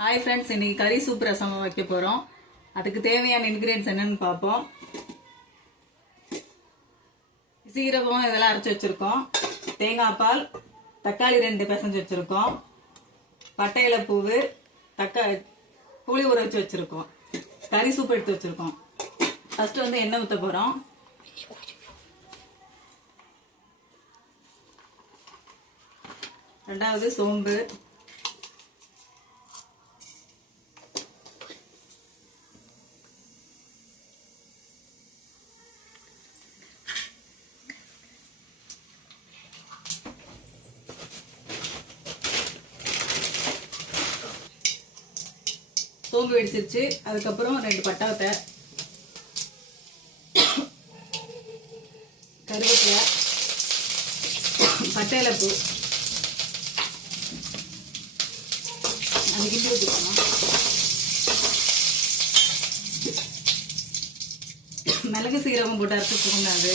Hi friends, இன்னைக்கு கறி soup ரசம் வைக்க போகிறோம். அதுக்கு தேவையான இன்க்ரீடியன்ஸ் என்னன்னு பார்ப்போம். சீரகம் இதெல்லாம் அரைச்சி வச்சுருக்கோம். தேங்காய் பால், தக்காளி 2 பிசைஞ்சு வச்சுருக்கோம். பட்டை இலை பூவு, புளி ஊற வச்சு வச்சுருக்கோம். கறி சூப் எடுத்து வச்சுருக்கோம். ஃபர்ஸ்ட் வந்து எண்ணெய் ஊற்ற போகிறோம். ரெண்டாவது சோம்பு, சோம்பு வெடிச்சிருச்சு. அதுக்கப்புறம் 2 பட்டாத்தை, கருவேப்பிலை, பட்டை இலை பூ அது கிண்டி வச்சுக்கணும். மிளகு சீரகம் போட்டு அரைச்சி வச்சுக்கோங்க. அது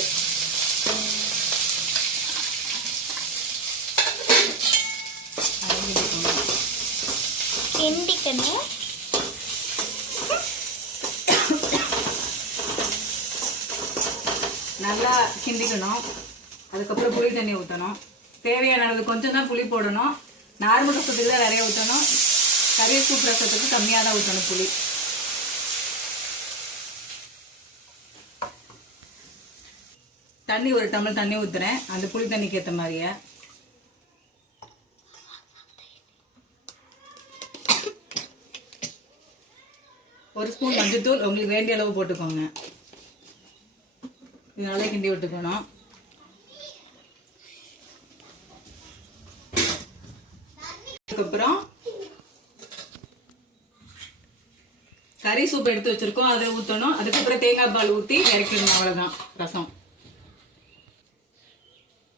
கிண்டிக்கணும். நல்லா கிண்டிக்கணும். அதுக்கப்புறம் புளி தண்ணி ஊற்றணும். தேவையான அளவு கொஞ்சம் தான் புளி போடணும். நார்மல் ரசத்துக்கு தான் நிறைய ஊற்றணும். கறி சூப் ரசத்துக்கு கம்மியாக தான் ஊற்றணும் புளி. தண்ணி 1 டம்ளர் தண்ணி ஊற்றுறேன், அந்த புளி தண்ணிக்கு ஏற்ற மாதிரியே. ஒரு ஸ்பூன் மஞ்சள்தூள் உங்களுக்கு வேண்டிய அளவு போட்டுக்கோங்க. இது நல்லா கிண்டி விட்டுக்கணும். அதுக்கப்புறம் கறி சூப் எடுத்து வச்சிருக்கோம், அதை ஊற்றணும். அதுக்கப்புறம் தேங்காய் பால் ஊற்றி இறக்கிடணும். அவ்வளோதான் ரசம்.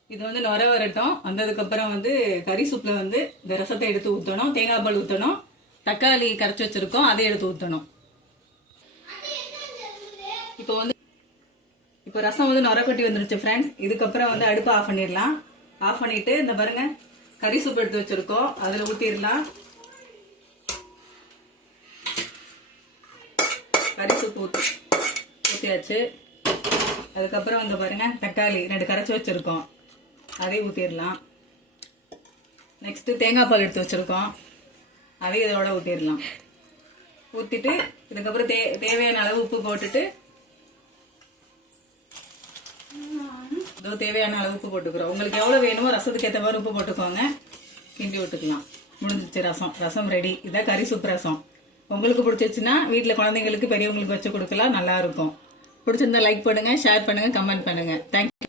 இது வந்து நுர வரட்டும். வந்ததுக்கப்புறம் வந்து கறி சூப்பில் வந்து இந்த ரசத்தை எடுத்து ஊற்றணும். தேங்காய் பால் ஊற்றணும். தக்காளி கரைச்சி வச்சிருக்கோம், அதை எடுத்து ஊற்றணும். இப்போ ரசம் வந்து நுர கொட்டி வந்துருச்சு ஃப்ரெண்ட்ஸ். இதுக்கப்புறம் வந்து அடுப்பு ஆஃப் பண்ணிடலாம். ஆஃப் பண்ணிட்டு இந்த பாருங்க கறி சூப் எடுத்து வச்சிருக்கோம், அதில் ஊற்றிடலாம். கறி சூப் ஊற்றியாச்சு. அதுக்கப்புறம் வந்து பாருங்க தக்காளி 2 கரைச்சி வச்சிருக்கோம், அதையும் ஊற்றிடலாம். நெக்ஸ்ட் தேங்காய் பால் எடுத்து வச்சிருக்கோம், அதையும் இதோட ஊற்றிடலாம். ஊற்றிட்டு இதுக்கப்புறம் தேவையான அளவு உப்பு போட்டுட்டு தேவையான அளவு உப்பு போட்டுக்கிறோம். உங்களுக்கு எவ்வளவு வேணுமோ ரசத்துக்கு ஏற்ற மாதிரி உப்பு போட்டுக்கோங்க. கிண்டி விட்டுக்கலாம். முடிஞ்சிச்சு ரசம் ரெடி. இதான் கறி சூப் ரசம். உங்களுக்கு பிடிச்சிச்சுன்னா வீட்டில் குழந்தைங்களுக்கு பெரியவங்களுக்கு வச்சு கொடுக்கலாம், நல்லா இருக்கும். பிடிச்சிருந்தா லைக் பண்ணுங்க, ஷேர் பண்ணுங்க, கமெண்ட் பண்ணுங்க. தேங்க்யூ.